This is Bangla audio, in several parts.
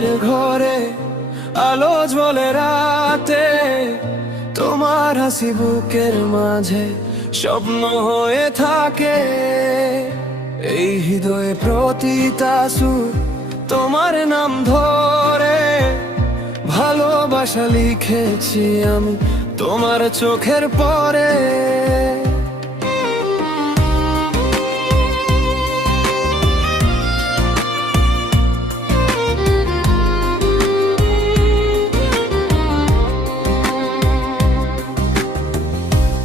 মনের ঘরে আলো জ্বলে রাতে, তোমার হাসি বুকের মাঝে স্বপ্ন হয়ে থাকে। এই হৃদয়ে প্রতিটা সুর তোমার নাম ধরে, ভালোবাসা লিখেছি আমি তোমার চোখের পরে।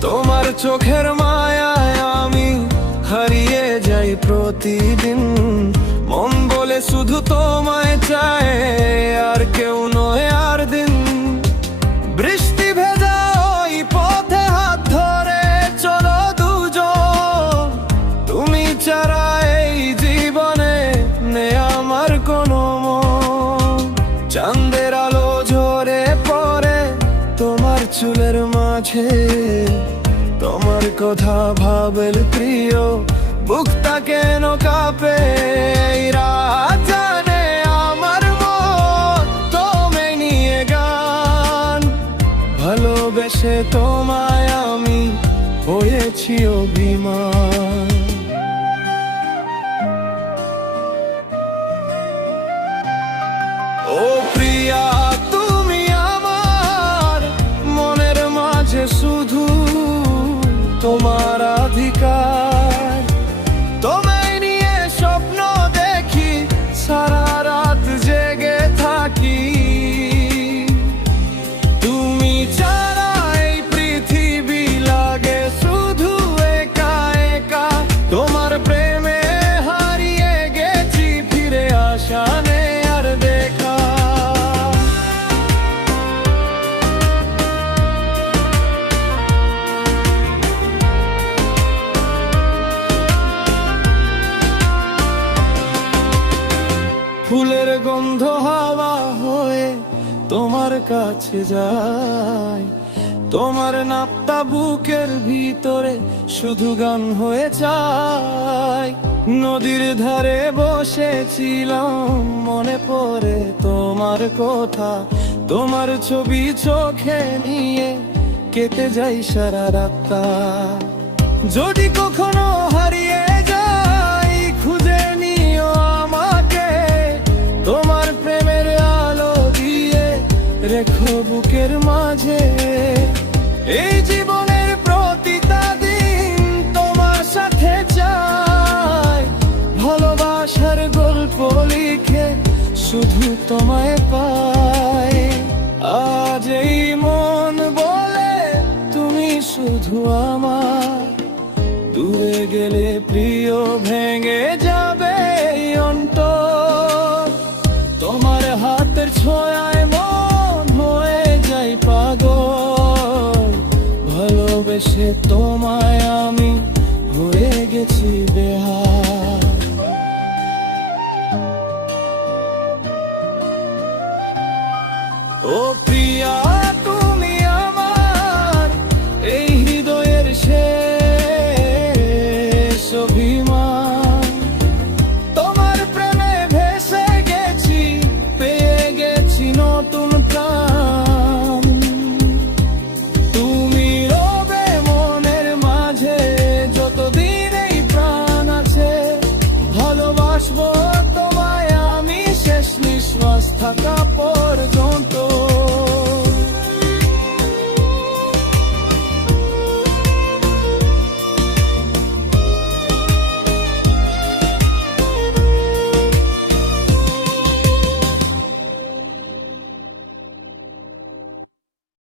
তোমার চোখের মায়ায় আমি হারিয়ে যাই প্রতিদিন, মন বলে শুধু তোমায় চায়, আর কেউ নয় আর দিন। বৃষ্টি ভেজা ওই পথে হাত ধরে চলো দুজন, তুমি ছাড়া এই জীবনে নেই আমার কোনো মন। চাঁদের আলো ঝরে পড়ে তোমার চুলের মাঝে, তোমার কথা ভাবেল প্রিয়, বুকটা কেন কাঁপে। এই রাত জানে আমার মন তুমি নিয়ে গান, ভালোবেসে তোমায় আমি হয়েছি অভিমান। ও প্রিয়া তুমি আমার মনের মাঝে শুধু তোমার অধিকার, তোমায় নিয়ে স্বপ্ন দেখি সারা রাত জেগে থাকি। তুমি ছাড়া এই পৃথিবী লাগে শুধু একা একা, তোমার প্রেমে হারিয়ে গেছি ফিরে আসা নেই আর দেখা। ফুলের গন্ধ হাওয়া হয়ে তোমার কাছে যায়, তোমার নাপটা বুকের ভিতরে শুধু গান হয়ে যায়। নদীর ধারে বসেছিলাম মনে পড়ে তোমার কথা, তোমার ছবি চোখে নিয়ে কেটে যাই সারা রাতটা। যদি কখনো হারিয়ে যাই খুঁজে নিও আমাকে, তোমার প্রেমের আলো দিয়ে রেখো বুকের মাঝে। এই জীবনের প্রতিটা দিন তোমার সাথে চাই, ভালোবাসার গল্প লিখে শুধু তোমায় পাই। আজ এই মন বলে তুমি শুধু আমার, দূরে গেলে প্রিয় ভেঙে যাবে এই অন্তর। তোমার হাতের ছোঁয়ায় মন হয়ে যায় পাগল, ভালোবেসে তোমায় আমি হয়ে গেছি বেহাল। ও প্রিয়া